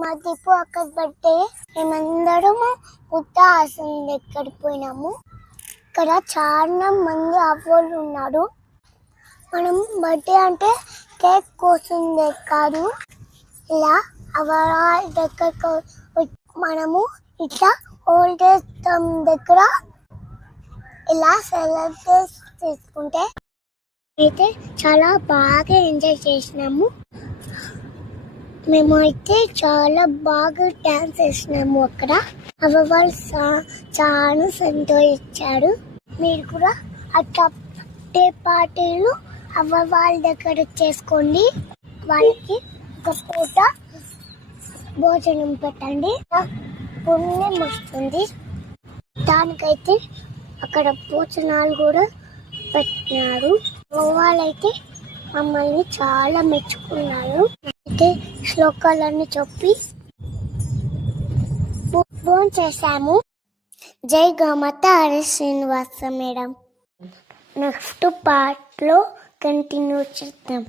మా దీపు అక్కడ బర్త్డే మేమందరము ఉత్తాసం దగ్గర పోయినాము. ఇక్కడ చాలా మంది అవ్వలు ఉన్నారు. మనం బర్త్డే అంటే కేక్ కోసిందే కాదు, ఇలా అవరాల దగ్గర మనము ఇట్లా ఓల్డ్ ఏజ్ దగ్గర ఇలా సెలబ్రేట్ చేసుకుంటే అయితే చాలా బాగా ఎంజాయ్ చేసినాము. మేమైతే చాలా బాగా డాన్స్ చేసినాము. అక్కడ అవ్వవాళ్ళు చాలా సంతోషించారు. మీరు కూడా అట్లా బర్త్డే పార్టీలు అవ్వవాళ్ళ దగ్గర చేసుకోండి. వాళ్ళకి ఒక పూట భోజనం పెట్టండి, పుణ్యం వస్తుంది. దానికైతే అక్కడ భోజనాలు కూడా పెట్టినారు. వాళ్ళైతే మమ్మల్ని చాలా మెచ్చుకున్నారు. అయితే శ్లోకాలన్నీ చెప్పి ఫోన్ చేశాము. జై గోమాత Hari Srinivasa madam. Next part లో కంటిన్యూ చేద్దాం.